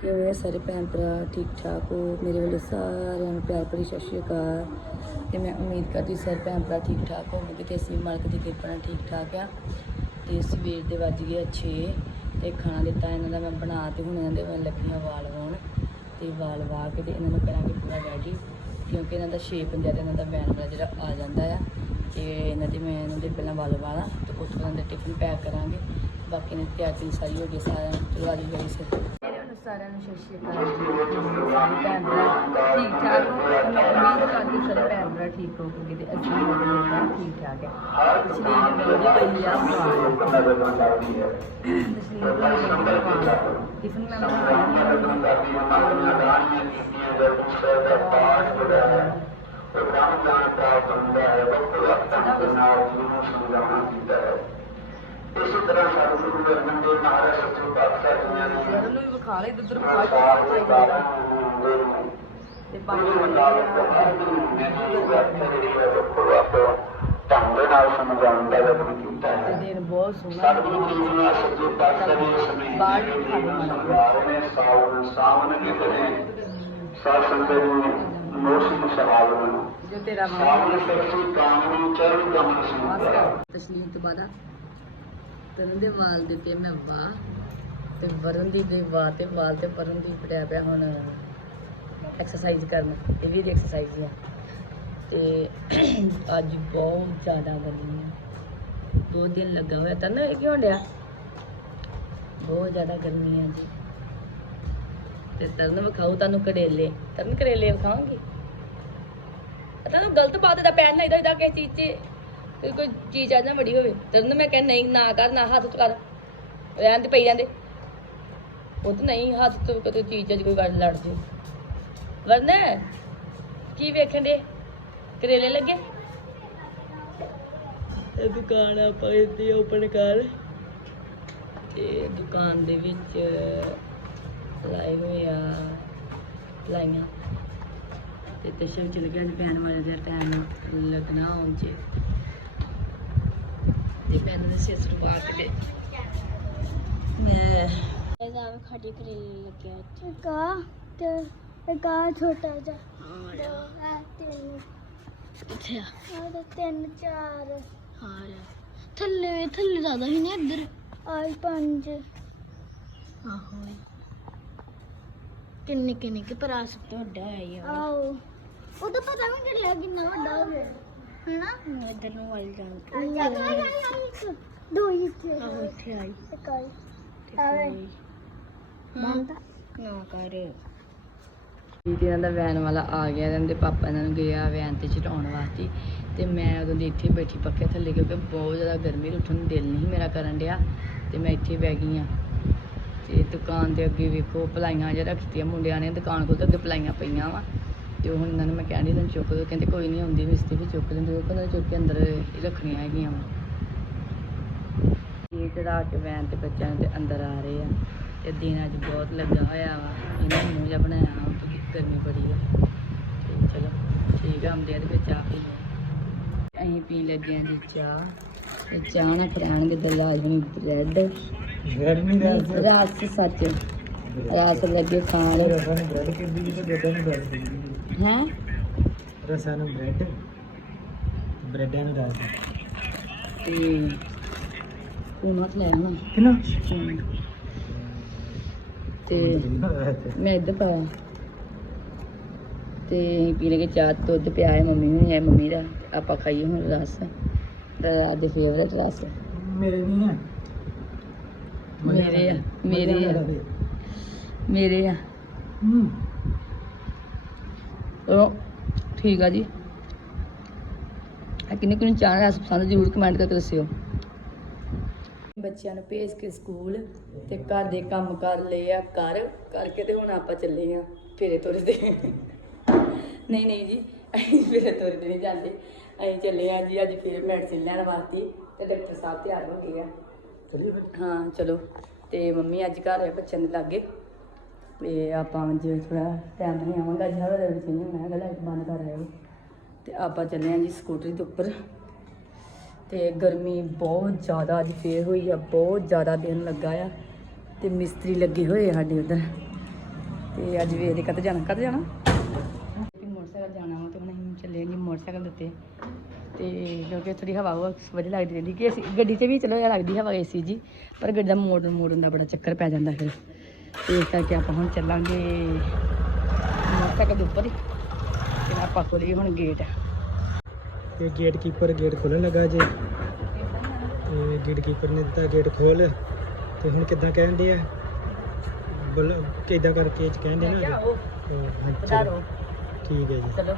ਕਿਵੇਂ ਆ ਸਾਰੇ ਭੈਣ ਭਰਾ? ਠੀਕ ਠਾਕ ਹੋ? ਮੇਰੇ ਵੱਲੋਂ ਸਾਰਿਆਂ ਨੂੰ ਪਿਆਰ ਭਰੀ ਸਤਿ ਸ਼੍ਰੀ ਅਕਾਲ। ਤੇ ਮੈਂ ਉਮੀਦ ਕਰਦੀ ਸਾਰੇ ਭੈਣ ਭਰਾ ਠੀਕ ਠਾਕ ਹੋਣਗੇ ਤੇ ਅਸੀਂ ਮਾਲਕ ਦੀ ਕਿਰਪਾ ਨਾਲ ਠੀਕ ਠਾਕ ਆ। ਤੇ ਸਵੇਰ ਦੇ ਵੱਜ ਗਏ 6 ਤੇ ਖਾਣਾ ਦਿੱਤਾ ਇਹਨਾਂ ਦਾ ਮੈਂ ਬਣਾ ਤੇ ਹੁਣ ਇਹਨਾਂ ਦੇ ਮੈਂ ਲੱਗੀਆਂ ਵਾਲ ਵਾਉਣ ਤੇ ਵਾਲ ਵਾਹ ਕੇ ਤੇ ਇਹਨਾਂ ਨੂੰ ਕਰਾਂਗੇ ਪੂਰਾ ਰੈਡੀ ਕਿਉਂਕਿ ਇਹਨਾਂ ਦਾ 6 ਪੰਜਾਹ 'ਤੇ ਇਹਨਾਂ ਦਾ ਵੈਨ ਵਾਲਾ ਜਿਹੜਾ ਆ ਜਾਂਦਾ ਆ। ਤੇ ਇਹਨਾਂ ਦੇ ਮੈਂ ਇਹਨਾਂ ਦੇ ਪਹਿਲਾਂ ਵਾਲ ਵਾਲਾ ਤੇ ਉਸ ਤੋਂ ਬਾਅਦ ਟਿਫਨ ਪੈਕ ਕਰਾਂਗੇ। ਬਾਕੀ ਨੇ ਤਿਆਰੀ ਸਾਰੀ ਹੋ ਗਈ, ਸਾਰਿਆਂ ਨੂੰ ਚਲੋ ਆਜੀ ਗਈ ਸੇ ਸਾਰਿਆਂ ਨੂੰ ਸਤਿ ਸ਼੍ਰੀ ਅਕਾਲ ਜੀ ਸਾਰੇ ਭੈਣ ਭਰਾ ਠੀਕ ਠਾਕ ਹੋ ਤੇ ਮੈਂ ਉਮੀਦ ਕਰਦੀ ਸਾਰੇ ਭੈਣ ਭਰਾ ਠੀਕ ਹੋਣਗੇ ਤੇ ਅਸੀਂ ਵੀ ਬਿਲਕੁਲ ਠੀਕ ਠਾਕ ਹੈ ਪਿਛਲੀ ਵੀਡੀਓ ਪਈ ਆ ਵਾਲ ਪਿਛਲੀ ਵੀਡੀਓ ਪਈ ਆ ਵਾਲ ਟਿਫਨ ਮੈਂ ਬਣਾਇਆ ਇਸੇ ਤਰ੍ਹਾਂ ਸਾਡੇ ਗੁਰੂ ਅਰਜਨ ਦੇਵ ਮਹਾਰਾਜ ਸੱਚੇ ਪਾਤਸ਼ਾਹ ਜੀ ਨੇ ਜਦੋਂ ਨੂੰ ਵੀ ਵਿਖਾ ਲਈ ਦੁੱਧਰ ਸਰਕਾਰ ਦੇ ਵਿਖਾ ਬਾਰਾਂ ਹੁੰਦੇ ਨੇ ਤੇ ਗੁਰੂ ਨਾਨਕ ਦੇਵ ਜੀ ਨੇ ਜੋ ਗੱਲ ਜਿਹੜੀ ਹੈ ਉਹ ਪੂਰਾ ਢੰਗ ਨਾਲ ਸਮਝਾਉਣ ਦਾ ਯਤਨ ਕੀਤਾ ਤੇ ਹੈ ਦਿਨ ਬਹੁਤ ਸੋਹਣਾ ਸਤਿਗੁਰੂ ਜੀ ਨੇ ਸੱਚੇ ਪਾਤਸ਼ਾਹ ਦੇ ਸਮੇਂ ਵੀ ਲਓ ਨੇ ਸਾਵਣ ਸਾਵਣ ਕੇ ਕਰੇ ਸਾਧ ਸੰਗਤ ਨੂੰ ਮੋਸਮ ਸਹਾਵਨ ਜੋ ਤੇਰਾ ਸਾਵਣ ਸੱਚੀ ਕਾਮਨੀ ਚਰਨ ਕਮਲ ਸੁਣਦਾ ਤਸਲੀਮ ਤੋਂ ਬਾਅਦ ਤਰਨ ਦੇ ਵਾਲ ਦਿੱਤੇ ਮੈਂ ਵਾਹ ਤੇ ਵਰਨ ਦੀ ਦੇ ਵਾਹ ਤੇ ਵਾਲ ਤੇ ਵਰਨ ਦੀ ਪੜਿਆ ਪਿਆ ਹੁਣ ਐਕਸਰਸਾਈਜ਼ ਕਰਨ। ਇਹ ਵੀ ਐਕਸਰਸਾਈਜ਼ ਹੈ ਤੇ ਅੱਜ ਬਹੁਤ ਜ਼ਿਆਦਾ ਗਰਮੀ ਹੈ ਦੋ ਦਿਨ ਲੱਗਾ ਹੋਇਆ। ਤਾਂ ਇਹ ਕਿਉਂ ਡਿਆ? ਬਹੁਤ ਜ਼ਿਆਦਾ ਗਰਮੀ ਹੈ ਜੀ ਤੇ ਤਰਨ ਵਿਖਾਉ ਤੁਹਾਨੂੰ ਕਰੇਲੇ। ਤਰਨ ਕਰੇਲੇ ਵਿਖਾਉਂਗੀ ਤੁਹਾਨੂੰ ਗਲਤ ਬਾਤ ਦਾ ਪੈਣ ਨਾ ਇਦਾਂ ਇਦਾਂ ਕਿਸੇ ਚੀਜ਼ 'ਚ ਤੇ ਕੋਈ ਚੀਜ਼ ਆ ਨਾ ਬੜੀ ਹੋਵੇ ਤਰਨ ਮੈਂ ਕਹਿੰਦਾ ਨਹੀਂ ਨਾ ਕਰ ਨਾ ਹੱਥ ਤੋਂ ਕਰ। ਰਹਿਣ ਦੇ ਪਈ ਜਾਂਦੇ ਉਹ ਤਾਂ ਨਹੀਂ ਹੱਥ ਤੋਂ ਕਦੇ ਚੀਜ਼ ਅੱਜ ਕੋਈ ਗੱਲ ਲੜ ਜੇ ਵਰਨਾ ਕੀ ਵੇਖਣ ਦੇ ਕਰੇਲੇ ਲੱਗੇ? ਇਹ ਦੁਕਾਨ ਆਪਾਂ ਇੱਥੇ ਓਪਨ ਕਰ। ਤੇ ਦੁਕਾਨ ਦੇ ਵਿੱਚ ਲਾਏ ਹੋਏ ਆ ਲਾਈਆਂ। ਤੇ ਤਸ਼ਮ ਚ ਲੱਗਿਆ ਪੈਣ ਵਾਲੇ ਦਾ ਟਾਈਮ ਲੱਗਣਾ ਹੁਣ ਤੇ ਪੈਨ ਦੇ ਸਿਰ ਸੁਰਵਾ ਕੇ ਤੇ ਮੈਂ ਇਹਦਾ ਖਾਡੀ ਕਰੇਲੇ ਲੱਗਿਆ ਉੱਥੇ ਕਾ ਤੇ ਇੱਕ ਆ ਛੋਟਾ ਜਿਹਾ। ਦੋ ਆ ਤਿੰਨ। ਕਿੱਥੇ ਆ? ਆ ਤੇ ਤਿੰਨ ਚਾਰ। ਹਾਂ ਥੱਲੇ ਥੱਲੇ ਜ਼ਿਆਦਾ ਹੀ ਨੇ ਇੱਧਰ। ਆਈ ਪੰਜ। ਆਹੋ ਕਿੰਨੇ ਕਿੰਨੇ ਕਿ ਪਰ ਆ ਸਭ ਤੋਂ ਵੱਡਾ ਹੈ ਯਾਰ। ਆਓ ਉਹ ਤਾਂ ਪਤਾ ਵੀ ਨਹੀਂ ਕਿੰਨਾ ਵੱਡਾ ਹੋ ਗਿਆ। ਹਨਾ ਇੱਧਰ ਨੂੰ ਵੱਲ ਜਾਣ ਦੋ ਹੀ ਇੱਥੇ ਆਹੋ ਇੱਥੇ ਆਈ। ਇੱਕ ਆਈ। ਤੇ ਆਵੇ। ਕੋਈ ਬੰਦ ਨਾ ਕਰ। ਜੀ ਇਹਨਾਂ ਦਾ ਵੈਨ ਵਾਲਾ ਆ ਗਿਆ ਇਹਨਾਂ ਦੇ ਪਾਪਾ ਇਹਨਾਂ ਨੂੰ ਗਿਆ ਵੈਨ ਤੇ ਚੜਾਉਣ ਵਾਸਤੇ। ਤੇ ਮੈਂ ਉਦੋਂ ਦੀ ਇੱਥੇ ਬੈਠੀ ਪੱਖੇ ਥੱਲੇ ਕਿਉਂਕਿ ਬਹੁਤ ਜ਼ਿਆਦਾ ਗਰਮੀ ਤੇ ਉੱਠਣ ਨੂੰ ਦਿਲ ਨਹੀਂ ਮੇਰਾ ਕਰਨ ਡਿਆ। ਤੇ ਮੈਂ ਇੱਥੇ ਬਹਿ ਗਈ ਆ ਤੇ ਦੁਕਾਨ ਦੇ ਅੱਗੇ ਵੇਖੋ ਭਲਾਈਆਂ ਜਿਹਾ ਰੱਖਤੀਆਂ ਮੁੰਡਿਆਂ ਨੇ ਦੁਕਾਨ ਕੋਲ ਤਾਂ ਅੱਗੇ ਭਲਾਈਆਂ ਪਈਆਂ ਵਾ। ਤੇ ਉਹ ਇਹਨਾਂ ਨੂੰ ਮੈਂ ਕਹਿੰਦੀ ਇਹਨਾਂ ਨੂੰ ਚੁੱਕ ਦਿਓ। ਕਹਿੰਦੇ ਕੋਈ ਨਹੀਂ ਆਉਂਦੀ ਮਿਸਤਰੀ ਵੀ ਚੁੱਕ ਲੈਂਦੇ ਉਹ ਕਹਿੰਦੇ ਚੁੱਕ ਕੇ ਅੰਦਰ ਹੀ ਰੱਖਣੀਆਂ ਹੈਗੀਆਂ ਵਾ। ਇਹ ਚੜਾ ਕੇ ਵੈਨ ਤੇ ਬੱਚਿਆਂ ਨੂੰ ਤੇ ਅੰਦਰ ਆ ਰਹੇ ਆ ਤੇ ਦਿਨ ਅੱਜ ਬਹੁਤ ਲੱਗਾ ਹੋਇਆ ਵਾ। ਇਹਨਾਂ ਨੂੰ ਮੂੰਹ ਜਿਹਾ ਬਣਾਇਆ ਵਾ ਕਿਉਂਕਿ ਗਰਮੀ ਬੜੀ ਆ। ਤੇ ਚਲੋ ਠੀਕ ਆ ਆਉਂਦੇ ਆ ਤੇ ਫਿਰ ਚਾਹ ਪੀ ਲਓ। ਅਸੀਂ ਪੀਣ ਲੱਗੇ ਆ ਜੀ ਚਾਹ। ਤੇ ਚਾਹ ਨਾਲ ਫਰਾਣਗੇ ਦਲਾਜ ਬਣੀ ਬ੍ਰੈਡ ਗਰਮੀ ਦਾ ਰਾਸ ਸੱਚ। ਰਾਸ ਲੱਗੇ ਖਾਣ। ਰਸਾਂ ਹੈ। ਰਸਾਂ ਨੂੰ ਬ੍ਰੈਡ ਬ੍ਰੈਡਾਂ ਨੂੰ ਦੱਸ ਤੇ ਮਤ ਲੈ ਆਉਣਾ ਕਿਨਾ। ਤੇ ਮੈਂ ਇੱਧਰ ਪਾਇਆ। ਤੇ ਪੀ ਲਗੇ ਚਾਹ ਦੁੱਧ ਪਿਆ ਹੈ ਮੰਮੀ ਨੂੰ ਹੈ ਮੰਮੀ ਦਾ ਆਪਾਂ ਖਾਈਏ ਹੁਣ ਰਸ। ਦਾ ਅੱਜ ਫੇਵਰਟ ਰਸ ਮੇਰੇ ਨਹੀਂ ਹੈ। ਮੇਰੇ ਆ ਮੇਰੇ ਆ। ਮੇਰੇ ਆ। ਹੂੰ। ਚਲੋ ਠੀਕ ਆ ਜੀ। ਆ ਕਿੰਨੇ ਕਿੰਨੇ ਚਾਹ ਰਸ ਪਸੰਦ ਜ਼ਰੂਰ ਕਮੈਂਟ ਕਰਕੇ ਦੱਸਿਓ। ਬੱਚਿਆਂ ਨੂੰ ਭੇਜ ਕੇ ਸਕੂਲ ਤੇ ਘਰ ਦੇ ਕੰਮ ਕਰ ਲਏ ਆ ਕਰ ਕਰਕੇ ਤੇ ਹੁਣ ਆਪਾਂ ਚੱਲੇ ਆ ਫੇਰੇ ਤੁਰੇ ਤੇ ਨਹੀਂ ਨਹੀਂ ਜੀ ਅਸੀਂ ਫੇਰੇ ਤੁਰੇ ਤੇ ਨਹੀਂ ਜਾਂਦੇ। ਅਸੀਂ ਚੱਲੇ ਆ ਜੀ ਅੱਜ ਫਿਰ ਮੈਡੀਸਿਨ ਲੈਣ ਵਾਸਤੇ ਤੇ ਡਾਕਟਰ ਸਾਹਿਬ ਤਿਆਰ ਹੋ ਗਏ ਆ। ਫਿਰ। ਹਾਂ ਚਲੋ ਤੇ ਮੰਮੀ ਅੱਜ ਘਰ ਹੈ ਬੱਚਿਆਂ ਦੇ ਲਾਗੇ। ਤੇ ਆਪਾਂ ਜੇ ਥੋੜਾ ਟਾਈਮ ਨਹੀਂ ਆਵਾਂਗਾ ਅੱਜ ਹਵਾ ਦੇ ਵਿੱਚ ਨਹੀਂ ਮੈਂ ਕਿਹਾ ਲਾਈਟ ਬੰਦ ਕਰ ਆਇਓ। ਤੇ ਆਪਾਂ ਚੱਲੇ ਹਾਂ ਜੀ ਸਕੂਟਰੀ ਦੇ ਉੱਪਰ। ਤੇ ਗਰਮੀ ਬਹੁਤ ਜ਼ਿਆਦਾ ਅੱਜ ਫੇਰ ਹੋਈ ਆ, ਬਹੁਤ ਜ਼ਿਆਦਾ ਦਿਨ ਲੱਗਾ ਆ। ਤੇ ਮਿਸਤਰੀ ਲੱਗੇ ਹੋਏ ਆ ਸਾਡੇ ਉਧਰ। ਤੇ ਅੱਜ ਵੇਖਦੇ ਕਦ ਜਾਣਾ ਕਦ ਜਾਣਾ? ਮੋਟਰਸਾਈਕਲ ਜਾਣਾ ਵਾ ਤੇ ਹੁਣ ਅਸੀਂ ਚੱਲੇ ਹਾਂ ਜੀ ਮੋਟਰਸਾਈਕਲ ਦੇ ਉੱਤੇ। ਤੇ ਕਿਉਂਕਿ ਥੋੜੀ ਹਵਾ ਹਵਾ ਵਧੀਆ ਲੱਗਦੀ ਰਹਿੰਦੀ, ਕਿ ਅਸੀਂ ਗੱਡੀ 'ਚ ਵੀ ਚਲੋ, ਇਹ ਲੱਗਦੀ ਹਵਾ ਏਸੀ ਜੀ, ਪਰ ਗੱਡੀ ਦਾ ਮੋੜ ਮੋੜਨ ਦਾ ਬੜਾ ਚੱਕਰ ਪੈ ਜਾਂਦਾ ਫਿਰ। ਤੇ ਇਸ ਕਰਕੇ ਆਪਾਂ ਹੁਣ ਚੱਲਾਂਗੇ ਮੋਟਰਸਾਈਕਲ ਦੇ ਉੱਪਰ ਹੀ। ਤੇ ਆਪਾਂ ਖੋਲੀਏ ਹੁਣ ਗੇਟ ਤੇ ਗੇਟ ਕੀਪਰ ਗੇਟ ਖੋਲਣ ਲੱਗਾ ਜੇ। ਤੇ ਗੇਟ ਕੀਪਰ ਨੇ ਦਿੱਤਾ ਗੇਟ ਖੋਲ। ਤੇ ਹੁਣ ਕਿੱਦਾਂ ਕਹਿਣ ਦੇ ਆ? ਬਲ ਕਿੱਦਾਂ ਕਰਕੇ ਚ ਕਹਿੰਦੇ ਨਾ ਚਲੋ, ਠੀਕ ਹੈ ਜੀ। ਚਲੋ?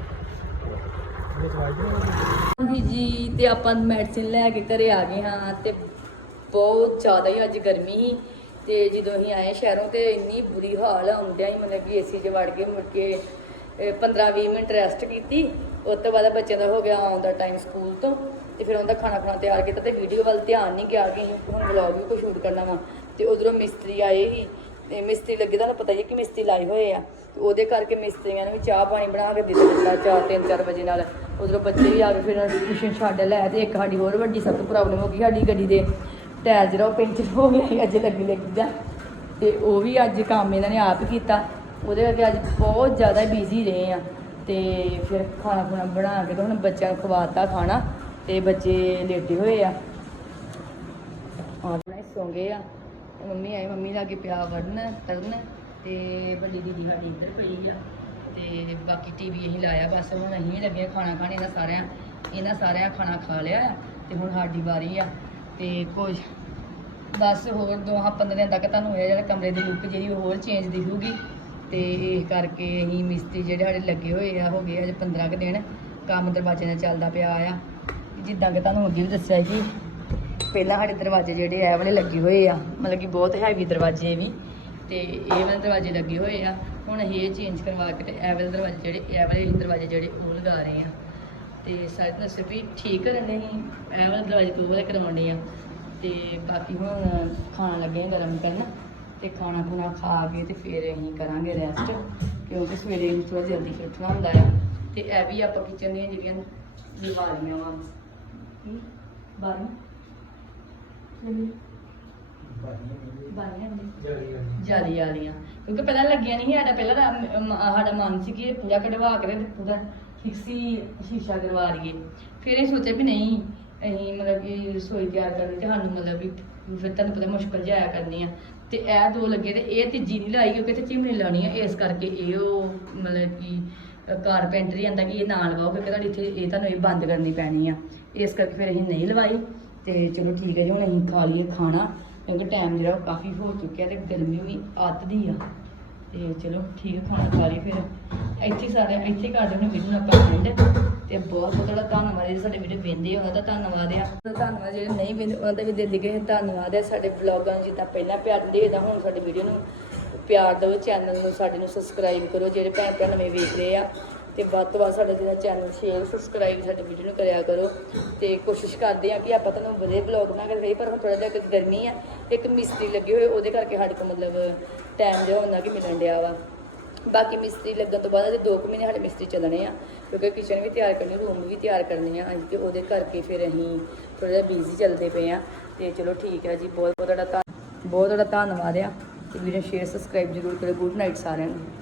ਹਾਂਜੀ ਜੀ ਤੇ ਆਪਾਂ ਮੈਡੀਸਿਨ ਲੈ ਕੇ ਘਰੇ ਆ ਗਏ ਹਾਂ ਤੇ ਬਹੁਤ ਜ਼ਿਆਦਾ ਹੀ ਅੱਜ ਗਰਮੀ ਸੀ। ਤੇ ਜਦੋਂ ਅਸੀਂ ਆਏ ਸ਼ਹਿਰੋਂ ਤੇ ਇੰਨੀ ਬੁਰੀ ਹਾਲ ਆਉਂਦਿਆਂ ਹੀ ਮਤਲਬ ਕਿ ਏਸੀ 'ਚ ਵੜ ਕੇ ਮੁੜ ਕੇ 15-20 ਮਿੰਟ ਰੈਸਟ ਕੀਤੀ। ਉਸ ਤੋਂ ਬਾਅਦ ਬੱਚਿਆਂ ਦਾ ਹੋ ਗਿਆ ਆਉਣ ਦਾ ਟਾਈਮ ਸਕੂਲ ਤੋਂ ਤੇ ਫਿਰ ਉਹਦਾ ਖਾਣਾ ਖਾਣਾ ਤਿਆਰ ਕੀਤਾ ਤੇ ਵੀਡੀਓ ਵੱਲ ਧਿਆਨ ਨਹੀਂ ਗਿਆ ਕਿ ਅਸੀਂ ਹੁਣ ਵਲੌਗ ਵੀ ਕੋਈ ਸ਼ੂਟ ਕਰਨਾ ਵਾ। ਤੇ ਉਧਰੋਂ ਮਿਸਤਰੀ ਆਏ ਸੀ ਤੇ ਮਿਸਤਰੀ ਲੱਗੇ, ਤੁਹਾਨੂੰ ਪਤਾ ਹੀ ਹੈ ਕਿ ਮਿਸਤਰੀ ਲਾਏ ਹੋਏ ਆ। ਤੇ ਉਹਦੇ ਕਰਕੇ ਮਿਸਤਰੀਆਂ ਨੇ ਵੀ ਚਾਹ ਪਾਣੀ ਬਣਾ ਕੇ ਦੇ ਦਿੱਤਾ ਚਾਰ, ਤਿੰਨ, ਚਾਰ ਵਜੇ ਨਾਲ। ਉਧਰੋਂ ਬੱਚੇ ਵੀ ਆ ਗਏ, ਫਿਰ ਟਿਊਸ਼ਨ ਛੱਡ ਲੈ ਤੇ ਇੱਕ ਸਾਡੀ ਹੋਰ ਵੱਡੀ ਸਭ ਤੋਂ ਪ੍ਰੋਬਲਮ ਹੋ ਗਈ ਸਾਡੀ ਗੱਡੀ ਦੇ। ਟਾਇਰ ਜਿਹੜਾ ਉਹ ਪੈਂਚਰ ਹੋ ਗਿਆ ਸੀ ਅੱਜ ਲੱਗੀ ਲੱਗੀ ਦਾ। ਤੇ ਉਹ ਵੀ ਅੱਜ ਕੰਮ ਇਹਨਾਂ ਨੇ ਆਪ ਕੀਤਾ। ਉਹਦੇ ਕਰਕੇ ਅੱਜ ਬਹੁਤ ਜ਼ਿਆਦਾ ਬਿਜ਼ੀ ਰਹੇ ਆ। ਤੇ ਫਿਰ ਖਾਣਾ ਖੁਣਾ ਬਣਾ ਕੇ ਤੇ ਹੁਣ ਬੱਚਿਆਂ ਨੂੰ ਖਵਾਤਾ ਖਾਣਾ ਤੇ ਬੱਚੇ ਲੇਟੇ ਹੋਏ ਆ। ਆਪਣਾ ਸੌਂ ਗਏ ਆ। ਮੰਮੀ ਆਈ ਮੰਮੀ ਲਾਗੇ ਪਿਆ ਵੜਨ ਤਰਨ ਤੇ ਵੱਡੀ ਦੀਦੀ ਸਾਡੀ ਇੱਧਰ ਪਈ ਆ। ਤੇ ਬਾਕੀ ਟੀਵੀ ਅਸੀਂ ਲਾਇਆ, ਬਸ ਹੁਣ ਅਸੀਂ ਲੱਗੇ ਖਾਣਾ ਖਾਣੇ ਦਾ ਸਾਰਿਆਂ ਇਹਨਾਂ ਸਾਰਿਆਂ ਖਾਣਾ ਖਾ ਲਿਆ ਆ ਤੇ ਹੁਣ ਸਾਡੀ ਵਾਰੀ ਆ। ਤੇ ਕੁਝ ਬਸ ਹੋਰ ਦੋਹਾਂ 15 ਦਿਨ ਤੱਕ ਤੁਹਾਨੂੰ ਇਹ ਜਿਹੜਾ ਕਮਰੇ ਦੀ ਲੁੱਕ ਜਿਹੜੀ ਉਹ ਹੋਰ ਚੇਂਜ ਦਿਖੂਗੀ। ਤੇ ਇਹ ਕਰਕੇ ਅਸੀਂ ਮਿਸਤਰੀ ਜਿਹੜੇ ਸਾਡੇ ਲੱਗੇ ਹੋਏ ਆ, ਹੋ ਗਏ ਅਜੇ 15 ਕੁ ਦਿਨ। ਕੰਮ ਦਰਵਾਜ਼ੇ ਦਾ ਚੱਲਦਾ ਪਿਆ ਆ। ਜਿੱਦਾਂ ਕਿ ਤੁਹਾਨੂੰ ਅੱਗੇ ਵੀ ਦੱਸਿਆ ਕਿ ਪਹਿਲਾਂ ਸਾਡੇ ਦਰਵਾਜ਼ੇ ਜਿਹੜੇ ਇਹ ਵਾਲੇ ਲੱਗੇ ਹੋਏ ਆ। ਮਤਲਬ ਕਿ ਬਹੁਤ ਹੈਵੀ ਦਰਵਾਜ਼ੇ ਵੀ। ਤੇ ਇਹ ਵਾਲੇ ਦਰਵਾਜ਼ੇ ਲੱਗੇ ਹੋਏ ਆ। ਹੁਣ ਅਸੀਂ ਇਹ ਚੇਂਜ ਕਰਵਾ ਕੇ ਤੇ ਇਹ ਵਾਲੇ ਦਰਵਾਜ਼ੇ ਜਿਹੜੇ, ਇਹ ਵਾਲੇ ਅਸੀਂ ਦਰਵਾਜ਼ੇ ਜਿਹੜੇ ਉਹ ਲਗਾ ਰਹੇ ਆ। ਤੇ ਸਾਰੇ ਦੱਸੇ ਵੀ ਠੀਕ ਕਰਨੇ ਸੀ ਇਹ ਵਾਲੇ ਦਰਵਾਜ਼ੇ ਤੋਂ ਉਹ ਵਾਲੇ ਆ। ਤੇ ਬਾਕੀ ਹੁਣ ਖਾਣਾ ਲੱਗੇ ਆ ਗਰਮ ਕਰਨ ਤੇ ਖਾਣਾ ਖੁਣਾ ਖਾ ਕੇ ਤੇ ਫਿਰ ਅਸੀਂ ਕਰਾਂਗੇ ਰੈਸਟ ਕਿਉਂਕਿ ਸਵੇਰੇ ਥੋੜਾ ਜਲਦੀ ਫਿਰ ਉੱਠਣਾ ਹੁੰਦਾ ਆ। ਤੇ ਇਹ ਵੀ ਆਪਾਂ ਕਿਚਨ ਦੀਆਂ ਜਿਹੜੀਆਂ ਦੀਵਾਰੀਆਂ ਵਾ। ਬਾਰੀਆਂ? ਬਾਰੀਆਂ ਨੇ ਜਾਲੀ ਵਾਲੀਆਂ ਕਿਉਂਕਿ ਪਹਿਲਾਂ ਲੱਗੀਆਂ ਨਹੀਂ ਸੀ, ਸਾਡਾ ਪਹਿਲਾਂ ਸਾਡਾ ਮਨ ਸੀ ਕਿ ਪੂਜਾ ਕਢਵਾ ਕੇ ਤੇ ਪੂਰਾ ਫਿਕਸੀ ਸ਼ੀਸ਼ਾ ਕਰਵਾ ਲਈਏ ਫਿਰ ਇਹ ਸੋਚਿਆ ਵੀ ਨਹੀਂ, ਅਸੀਂ ਮਤਲਬ ਕਿ ਰਸੋਈ ਤਿਆਰ ਕਰਨੀ ਤੇ ਸਾਨੂੰ ਮਤਲਬ ਵੀ ਫਿਰ ਤੁਹਾਨੂੰ ਪਤਾ ਮੁਸ਼ਕਲ ਜਿਹਾ ਆਇਆ ਕਰਨੀ ਆ। ਤੇ ਇਹ ਦੋ ਲੱਗੇ ਤੇ ਇਹ ਤੀਜੀ ਨਹੀਂ ਲਾਈ ਕਿਉਂਕਿ ਤੇ ਚਿਮਨੀ ਲਾਉਣੀ ਆ। ਇਸ ਕਰਕੇ ਇਹ ਉਹ ਮਤਲਬ ਕਿ ਕਾਰਪੈਂਟਰੀ ਹੀ ਆਂਦਾ ਕਿ ਇਹ ਨਾ ਲਵਾਓ ਕਿਉਂਕਿ ਤੁਹਾਡੀ ਇੱਥੇ ਇਹ ਤੁਹਾਨੂੰ ਇਹ ਬੰਦ ਕਰਨੀ ਪੈਣੀ ਆ। ਇਸ ਕਰਕੇ ਫਿਰ ਅਸੀਂ ਨਹੀਂ ਲਵਾਈ। ਤੇ ਚਲੋ ਠੀਕ ਹੈ ਜੀ, ਹੁਣ ਅਸੀਂ ਖਾ ਲਈਏ ਖਾਣਾ ਕਿਉਂਕਿ ਟਾਈਮ ਜਿਹੜਾ ਉਹ ਕਾਫੀ ਹੋ ਚੁੱਕਿਆ ਤੇ ਗਰਮੀ ਵੀ ਅੱਤਦੀ ਆ। ਤੇ ਚਲੋ ਠੀਕ ਹੈ ਖਾਣਾ ਖਾ ਲਈ ਫਿਰ। ਇੱਥੇ ਸਾਰੇ, ਇੱਥੇ ਕਰ ਦੇਣੇ ਵੀਡੀਓ ਨੂੰ ਆਪਾਂ ਐਂਡ ਤੇ ਬਹੁਤ ਬਹੁਤ ਤੁਹਾਡਾ ਧੰਨਵਾਦ ਜਿਹੜੇ ਸਾਡੇ ਵੀਡੀਓ ਵੇਖਦੇ ਆ ਉਹਨਾਂ ਦਾ ਧੰਨਵਾਦ ਆ। ਧੰਨਵਾਦ ਜਿਹੜੇ ਨਹੀਂ ਵੇਖਦੇ, ਉਹਨਾਂ ਦਾ ਵੀ ਦਿਲ ਦੀ ਗਏ ਧੰਨਵਾਦ ਹੈ ਸਾਡੇ ਵਲੌਗਾਂ ਨੂੰ ਜਿੱਦਾਂ ਪਹਿਲਾਂ ਪਿਆਰ ਦਿੰਦੇ ਇਹਦਾ ਹੁਣ ਸਾਡੀ ਵੀਡੀਓ ਨੂੰ ਪਿਆਰ ਦਿਓ, ਚੈਨਲ ਨੂੰ, ਸਾਡੇ ਨੂੰ ਸਬਸਕ੍ਰਾਈਬ ਕਰੋ, ਜਿਹੜੇ ਭੈਣ ਭਰਾ ਨਵੇਂ ਵੇਖ ਰਹੇ ਆ। ਤੇ ਵੱਧ ਤੋਂ ਵੱਧ ਸਾਡਾ ਜਿਹੜਾ ਚੈਨਲ ਸ਼ੇਅਰ ਸਬਸਕ੍ਰਾਈਬ ਸਾਡੀ ਵੀਡੀਓ ਨੂੰ ਕਰਿਆ ਕਰੋ। ਤੇ ਕੋਸ਼ਿਸ਼ ਕਰਦੇ ਆ ਕਿ ਆਪਾਂ ਤੁਹਾਨੂੰ ਵਧੀਆ ਬਲੌਗ ਬਣਾ ਕੇ ਦਿਖਾਈਏ, ਪਰ ਹੁਣ ਥੋੜਾ ਜਿਹਾ ਕੁਝ ਗਰਮੀ ਆ, ਇੱਕ ਮਿਸਤਰੀ ਲੱਗੇ ਹੋਏ, ਉਹਦੇ ਕਰਕੇ ਸਾਡੇ ਕੋਲ ਮਤਲਬ ਟਾਈਮ ਜਿਹੜਾ ਹੁੰਦਾ ਕਿ ਮਿਲਣ ਡਿਆ ਵਾ। ਬਾਕੀ ਮਿਸਤਰੀ ਲੱਗਣ ਤੋਂ ਬਾਅਦ ਅਜੇ 2 ਮਹੀਨੇ ਸਾਡੇ ਮਿਸਤਰੀ ਚੱਲਣੇ ਆ, ਕਿਉਂਕਿ ਕਿਚਨ ਵੀ ਤਿਆਰ ਕਰਨੀ ਰੂਮ ਵੀ ਤਿਆਰ ਕਰਨੇ ਆ, ਅਸੀਂ ਤੇ ਉਹਦੇ ਕਰਕੇ ਫਿਰ ਅਸੀਂ ਥੋੜਾ ਜਿਹਾ ਬਿਜ਼ੀ ਚੱਲਦੇ ਪਏ ਆ। ਤੇ ਚਲੋ ਠੀਕ ਆ ਜੀ ਬਹੁਤ ਬਹੁਤ ਤੁਹਾਡਾ ਧੰਨ ਬਹੁਤ ਤੁਹਾਡਾ ਧੰਨਵਾਦ ਆ। ਤੇ ਵੀਡੀਓ ਸ਼ੇਅਰ ਸਬਸਕ੍ਰਾਈਬ ਜ਼ਰੂਰ ਕਰਿਓ। ਗੁੱਡ ਨਾਈਟ ਸਾਰਿਆਂ ਨੂੰ।